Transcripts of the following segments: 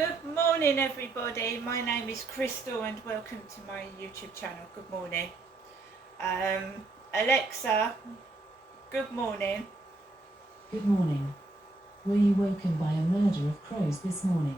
Good morning everybody, my name is Crystal and welcome to my YouTube channel. Good morning. Alexa, good morning. Good morning. Were you woken by a murder of crows this morning?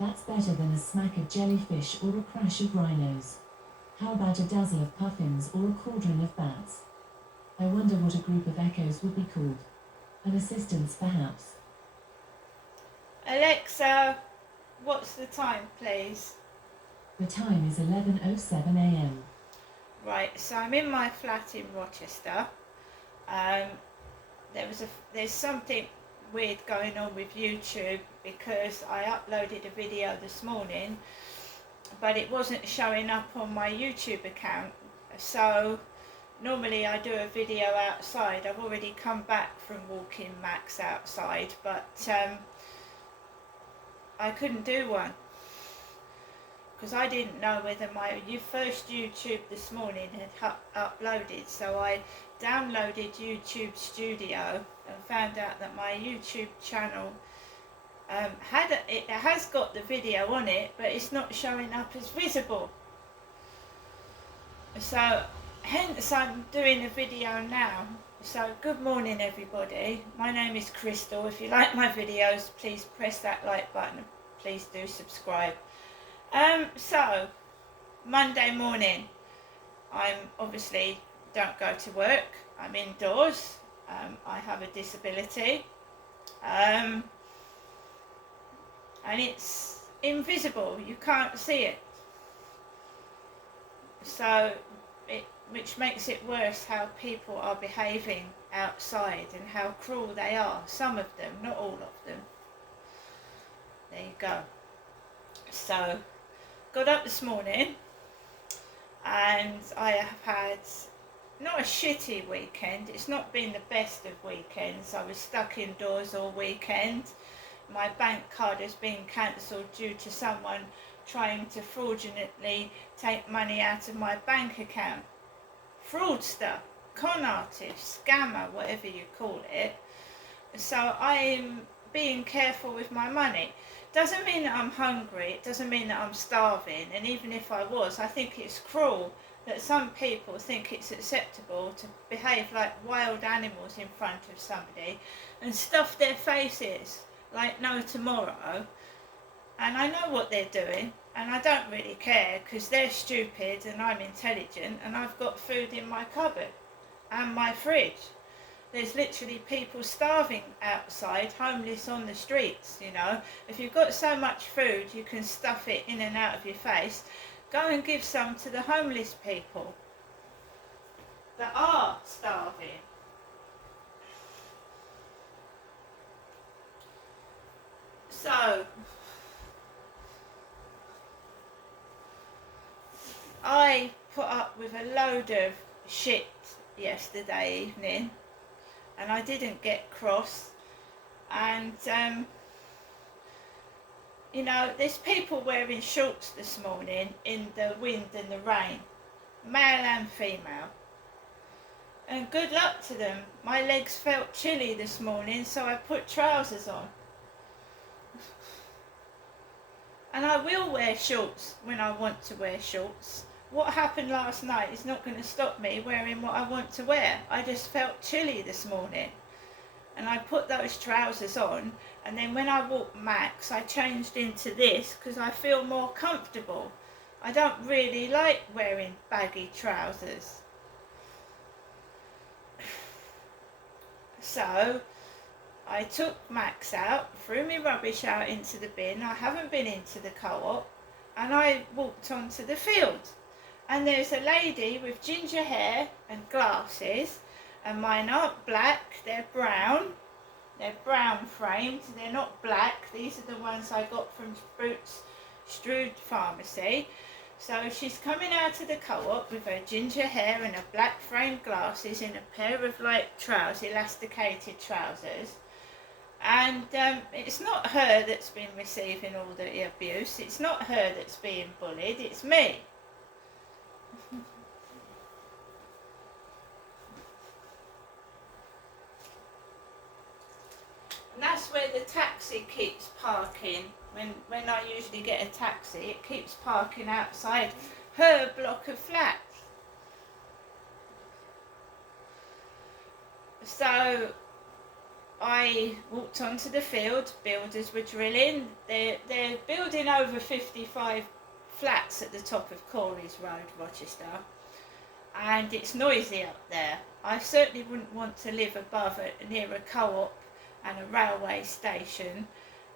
That's better than a smack of jellyfish or a crash of rhinos. How about a dazzle of puffins or a cauldron of bats? I wonder what a group of echoes would be called. An assistance perhaps. Alexa, what's the time please? The time is 11:07 a.m. Right, so I'm in my flat in Rochester. There's something weird going on with YouTube because I uploaded a video this morning but it wasn't showing up on my YouTube account. So normally I do a video outside. I've already come back from walking Max outside, but I couldn't do one because I didn't know whether my first YouTube this morning had uploaded. So I downloaded YouTube Studio and found out that my YouTube channel it has got the video on it, but it's not showing up as visible. So hence I'm doing a video now. So good morning everybody, my name is Crystal. If you like my videos, please press that like button, please do subscribe. So Monday morning, I'm obviously don't go to work, I'm indoors. I have a disability and it's invisible, you can't see it. So which makes it worse how people are behaving outside and how cruel they are. Some of them, not all of them. There you go. So got up this morning and I have had not a shitty weekend. It's not been the best of weekends. I was stuck indoors all weekend. My bank card has been cancelled due to someone trying to fraudulently take money out of my bank account. Fraudster, con artist, scammer, whatever you call it. So I'm being careful with my money. Doesn't mean that I'm hungry, it doesn't mean that I'm starving, and even if I was, I think it's cruel that some people think it's acceptable to behave like wild animals in front of somebody and stuff their faces like no tomorrow. And I know what they're doing and I don't really care because they're stupid and I'm intelligent and I've got food in my cupboard and my fridge. There's literally people starving outside, homeless on the streets, you know. If you've got so much food you can stuff it in and out of your face, go and give some to the homeless people that are starving. So I put up with a load of shit yesterday evening and I didn't get cross, and you know, there's people wearing shorts this morning in the wind and the rain, male and female, and good luck to them. My legs felt chilly this morning so I put trousers on. And I will wear shorts when I want to wear shorts. What happened last night is not going to stop me wearing what I want to wear. I just felt chilly this morning and I put those trousers on, and then when I walked Max I changed into this because I feel more comfortable. I don't really like wearing baggy trousers. So I took Max out, threw my rubbish out into the bin. I haven't been into the co-op, and I walked onto the field. And there's a lady with ginger hair and glasses, and mine aren't black, they're brown. They're brown framed, they're not black. These are the ones I got from Boots Strood Pharmacy. So she's coming out of the co-op with her ginger hair and her black framed glasses in a pair of like trousers, elasticated trousers. And it's not her that's been receiving all the abuse, it's not her that's being bullied, it's me. And that's where the taxi keeps parking When I usually get a taxi, it keeps parking outside her block of flats. So I walked onto the field. Builders were drilling. They're building over 55 flats at the top of Corey's Road, Rochester, and it's noisy up there. I certainly wouldn't want to live above it near a co-op and a railway station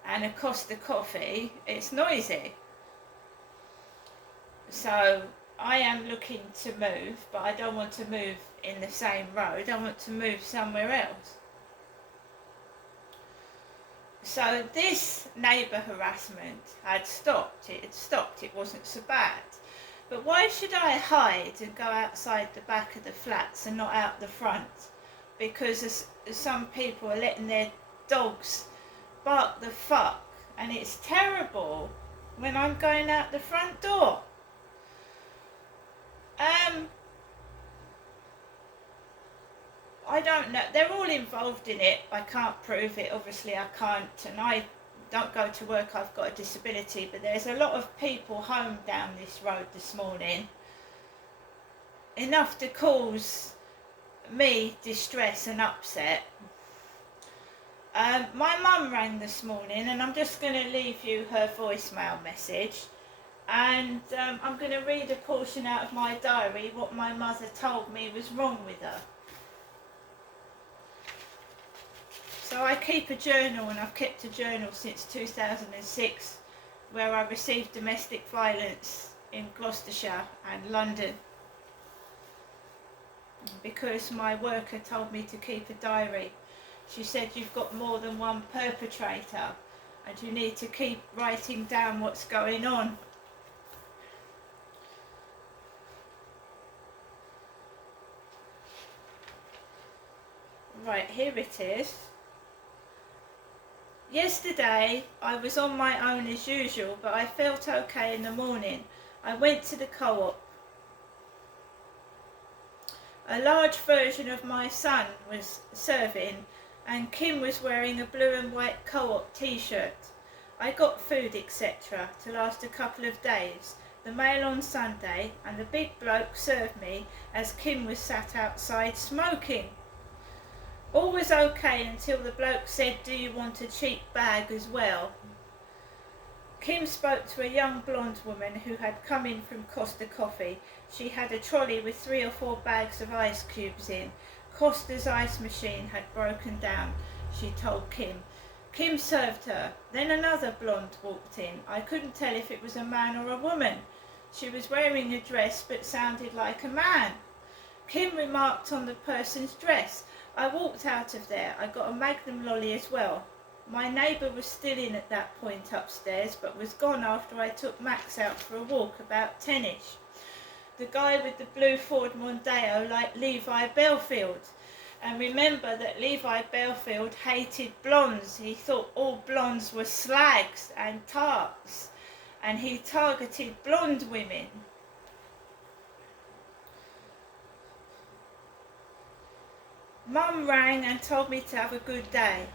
and a Costa Coffee. It's noisy. So I am looking to move, but I don't want to move in the same road. I want to move somewhere else. So this neighbour harassment had stopped. It had stopped. It wasn't so bad. But why should I hide and go outside the back of the flats and not out the front? Because some people are letting their dogs bark the fuck, and it's terrible when I'm going out the front door. I don't know. They're all involved in it. I can't prove it. Obviously, I can't. And I don't go to work. I've got a disability. But there's a lot of people home down this road this morning. Enough to cause me distress and upset. My mum rang this morning, and I'm just going to leave you her voicemail message. And I'm going to read a portion out of my diary, what my mother told me was wrong with her. So I keep a journal, and I've kept a journal since 2006, where I received domestic violence in Gloucestershire and London, because my worker told me to keep a diary. She said, you've got more than one perpetrator and you need to keep writing down what's going on. Right, here it is. Yesterday I was on my own as usual, but I felt okay in the morning. I went to the co-op. A large version of my son was serving, and Kim was wearing a blue and white co-op t-shirt. I got food etc. to last a couple of days, the mail on Sunday, and the big bloke served me as Kim was sat outside smoking. All was okay until the bloke said, do you want a cheap bag as well? Kim spoke to a young blonde woman who had come in from Costa Coffee. She had a trolley with 3 or 4 bags of ice cubes in. Costa's ice machine had broken down, she told Kim. Kim served her. Then another blonde walked in. I couldn't tell if it was a man or a woman. She was wearing a dress but sounded like a man. Kim remarked on the person's dress. I walked out of there. I got a Magnum lolly as well. My neighbour was still in at that point upstairs, but was gone after I took Max out for a walk about 10ish. The guy with the blue Ford Mondeo like Levi Belfield. And remember that Levi Belfield hated blondes. He thought all blondes were slags and tarts, and he targeted blonde women. Mum rang and told me to have a good day.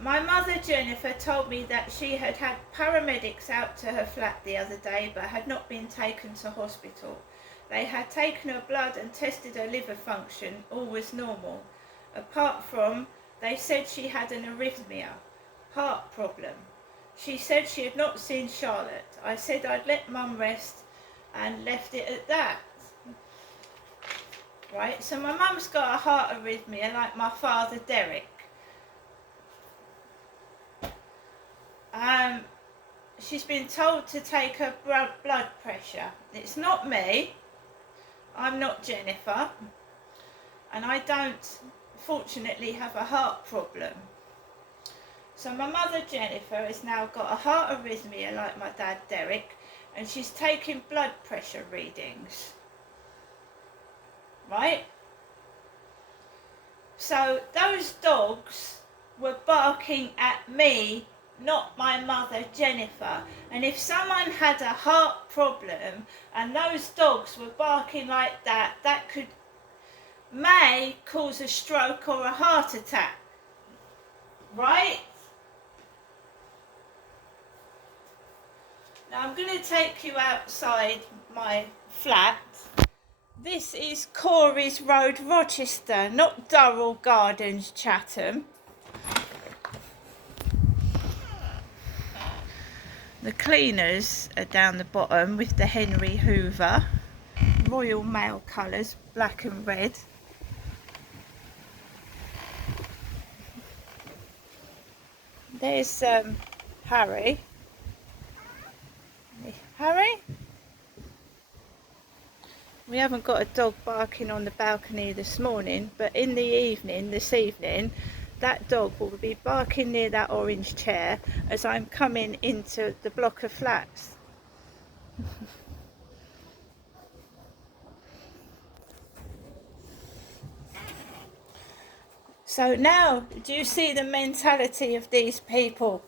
My mother Jennifer told me that she had had paramedics out to her flat the other day but had not been taken to hospital. They had taken her blood and tested her liver function. All was normal. Apart from, they said she had an arrhythmia, heart problem. She said she had not seen Charlotte. I said I'd let Mum rest and left it at that. Right, so my mum's got a heart arrhythmia like my father Derek. She's been told to take her blood pressure. It's not me. I'm not Jennifer. And I don't, fortunately, have a heart problem. So my mother Jennifer has now got a heart arrhythmia like my dad Derek, and she's taking blood pressure readings. Right? So those dogs were barking at me, not my mother Jennifer. And if someone had a heart problem and those dogs were barking like that, that may cause a stroke or a heart attack. Right? Now I'm going to take you outside my flat. This is Corey's Road, Rochester, not Durrell Gardens, Chatham. The cleaners are down the bottom with the Henry Hoover. Royal Mail colours, black and red. There's Harry. Harry? We haven't got a dog barking on the balcony this morning, but in the evening, this evening, that dog will be barking near that orange chair as I'm coming into the block of flats. So now, do you see the mentality of these people?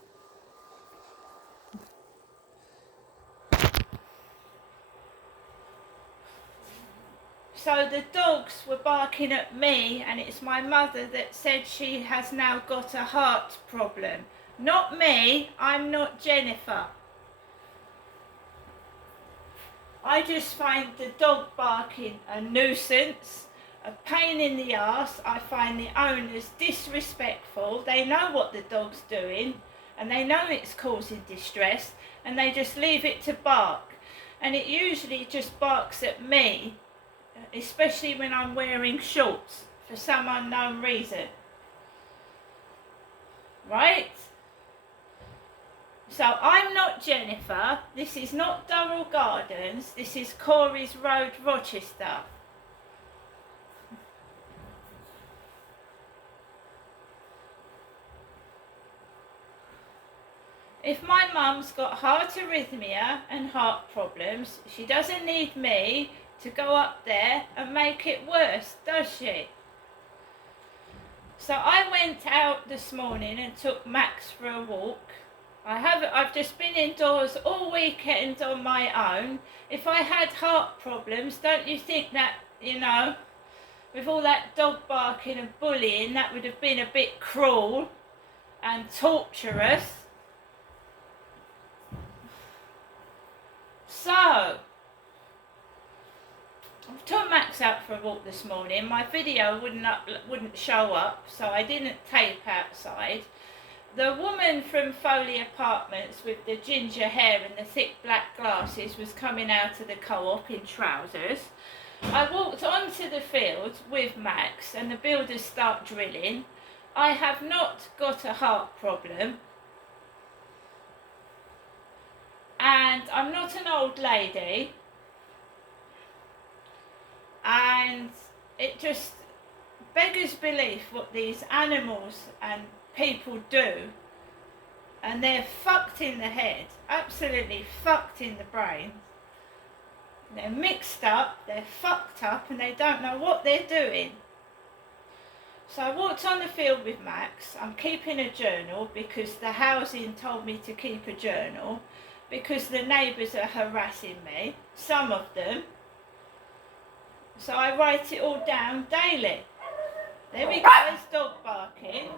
So the dogs were barking at me, and it's my mother that said she has now got a heart problem. Not me, I'm not Jennifer. I just find the dog barking a nuisance, a pain in the arse. I find the owners disrespectful. They know what the dog's doing and they know it's causing distress, and they just leave it to bark. And it usually just barks at me, especially when I'm wearing shorts for some unknown reason. Right? So I'm not Jennifer, this is not Durrell Gardens, this is Corey's Road, Rochester. If my mum's got heart arrhythmia and heart problems, she doesn't need me to go up there and make it worse, does she? So I went out this morning and took Max for a walk. I've just been indoors all weekend on my own. If I had heart problems, don't you think that, with all that dog barking and bullying, that would have been a bit cruel and torturous? So, I took Max out for a walk this morning. My video wouldn't show up, so I didn't tape outside. The woman from Foley Apartments with the ginger hair and the thick black glasses was coming out of the co-op in trousers. I walked onto the field with Max and the builders start drilling. I have not got a heart problem. And I'm not an old lady. And it just beggars belief what these animals and people do, and they're fucked in the head, absolutely fucked in the brain. They're mixed up, they're fucked up, and they don't know what they're doing. So I walked on the field with Max. I'm keeping a journal because the housing told me to keep a journal because the neighbours are harassing me, some of them. So I write it all down daily. There we go, there's dog barking.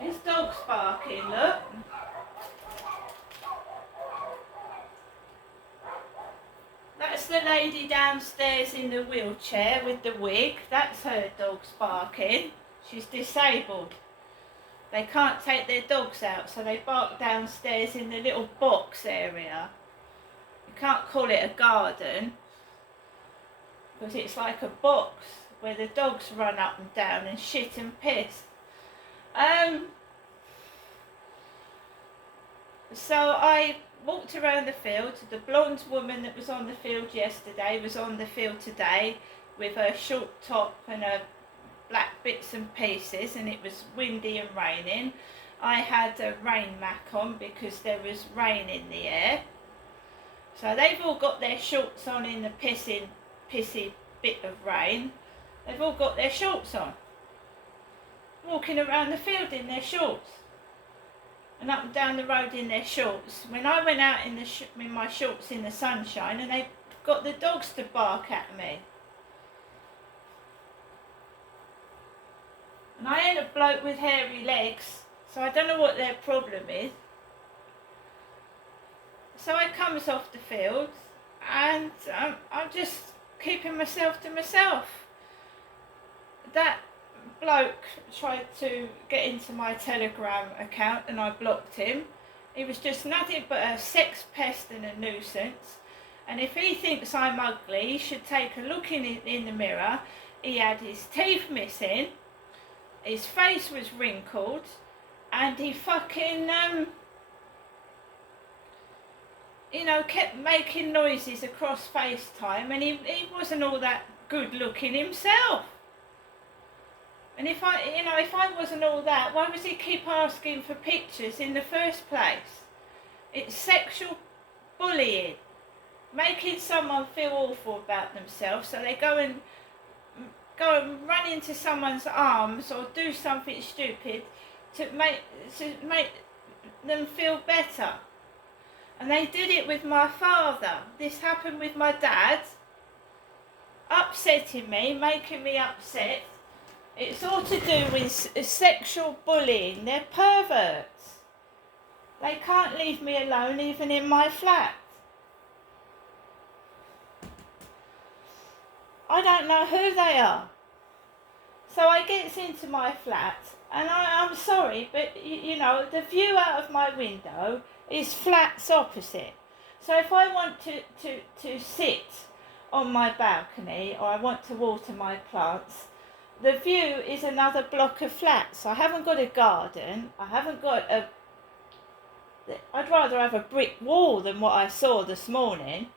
There's dogs barking, look. That's the lady downstairs in the wheelchair with the wig. That's her dogs barking. She's disabled. They can't take their dogs out, so they bark downstairs in the little box area. You can't call it a garden, because it's like a box where the dogs run up and down and shit and piss. So I walked around the field. The blonde woman that was on the field yesterday was on the field today with her short top and her black bits and pieces, and it was windy and raining. I had a rain mac on because there was rain in the air. So they've all got their shorts on in the pissy bit of rain. They've all got their shorts on, walking around the field in their shorts and up and down the road in their shorts. When I went out in my shorts in the sunshine, and they got the dogs to bark at me. And I ain't a bloke with hairy legs, so I don't know what their problem is. So I comes off the field and I'm just keeping myself to myself. That bloke tried to get into my Telegram account and I blocked him. He was just nothing but a sex pest and a nuisance. And if he thinks I'm ugly, he should take a look in the mirror. He had his teeth missing, his face was wrinkled, and he fucking, kept making noises across FaceTime, and he wasn't all that good looking himself. And if I wasn't all that, why does he keep asking for pictures in the first place? It's sexual bullying. Making someone feel awful about themselves, so they go and run into someone's arms or do something stupid to make them feel better. And they did it with my father. This happened with my dad, upsetting me, making me upset. It's all to do with sexual bullying. They're perverts. They can't leave me alone even in my flat. I don't know who they are. So I gets into my flat, and I'm sorry, but the view out of my window is flats opposite. So if I want to sit on my balcony or I want to water my plants, the view is another block of flats. I haven't got a garden. I'd rather have a brick wall than what I saw this morning.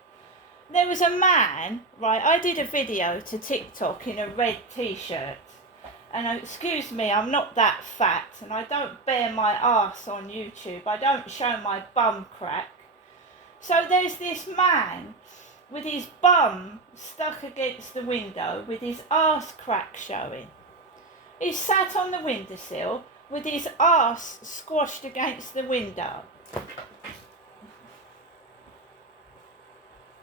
There was a man, right, I did a video to TikTok in a red t-shirt. And excuse me, I'm not that fat and I don't bare my arse on YouTube. I don't show my bum crack. So there's this man with his bum stuck against the window with his arse crack showing. He's sat on the windowsill with his arse squashed against the window.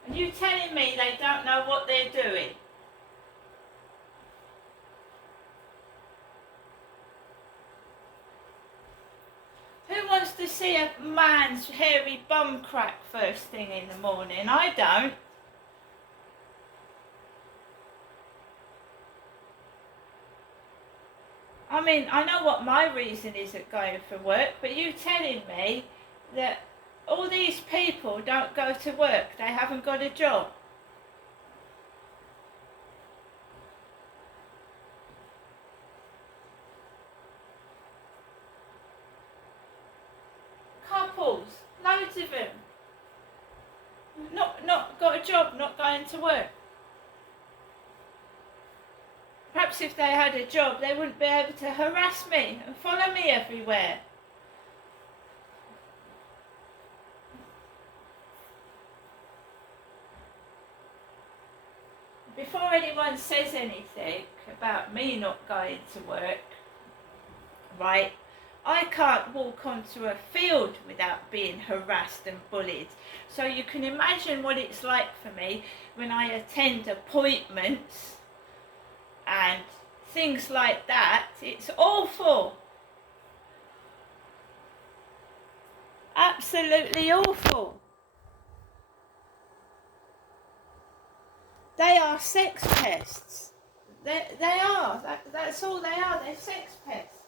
And you telling me they don't know what they're doing? Who wants to see a man's hairy bum crack first thing in the morning? I don't. I mean, I know what my reason is at going for work, but you telling me that all these people don't go to work, they haven't got a job. Couples, loads of them. Not got a job, not going to work. Perhaps if they had a job, they wouldn't be able to harass me and follow me everywhere. Before anyone says anything about me not going to work, right, I can't walk onto a field without being harassed and bullied. So you can imagine what it's like for me when I attend appointments and things like that. It's awful. Absolutely awful. They are sex pests. They are. That's all they are. They're sex pests.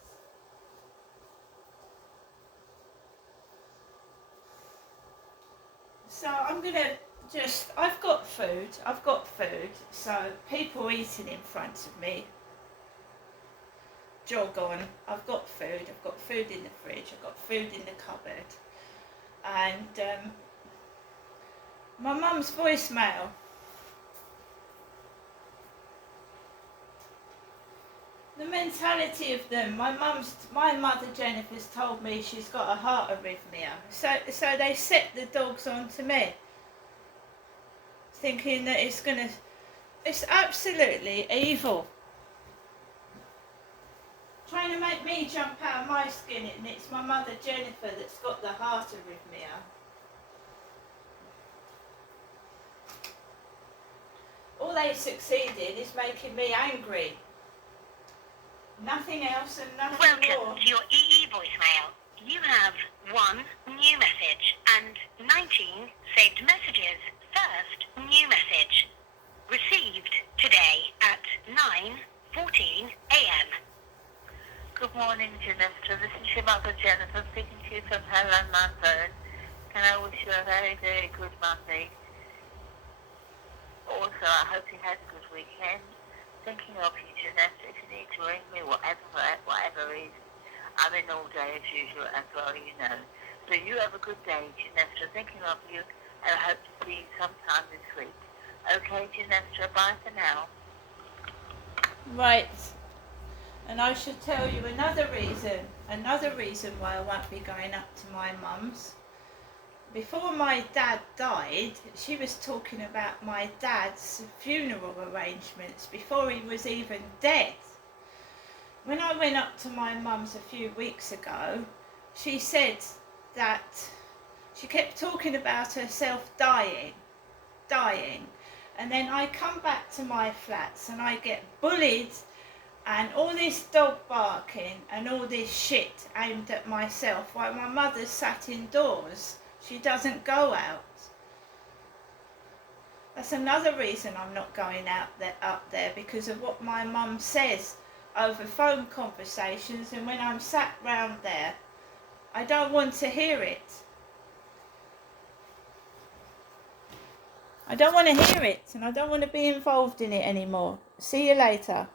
So I'm going to I've got food. So people eating in front of me. Jog on. I've got food in the fridge. I've got food in the cupboard. And my mum's voicemail. The mentality of them. My mother Jennifer's told me she's got a heart arrhythmia. So they set the dogs on to me, thinking that it's absolutely evil. Trying to make me jump out of my skin, and it's my mother Jennifer that's got the heart arrhythmia. All they succeeded is making me angry. Nothing else and nothing more. Welcome to your EE voicemail. You have 1 new message and 19 saved messages. First new message. Received today at 9:14 a.m. Good morning, Janessa. This is Shimaka Jennifer speaking to you from Helen Manford. And I wish you a very, very good Monday. Also, I hope you had a good weekend. Thinking of you, Janessa. If you need to ring me, whatever reason, I'm in all day as usual, as well, you know. So you have a good day, Janessa. Thinking of you, and I hope to see you sometime this week. Okay, Janessa, bye for now. Right. And I should tell you another reason why I won't be going up to my mum's. Before my dad died, she was talking about my dad's funeral arrangements before he was even dead. When I went up to my mum's a few weeks ago, she said that she kept talking about herself dying. And then I come back to my flats and I get bullied and all this dog barking and all this shit aimed at myself while my mother's sat indoors. She doesn't go out. That's another reason I'm not going up there because of what my mum says over phone conversations, and when I'm sat round there, I don't want to hear it. I don't want to hear it, and I don't want to be involved in it anymore. See you later.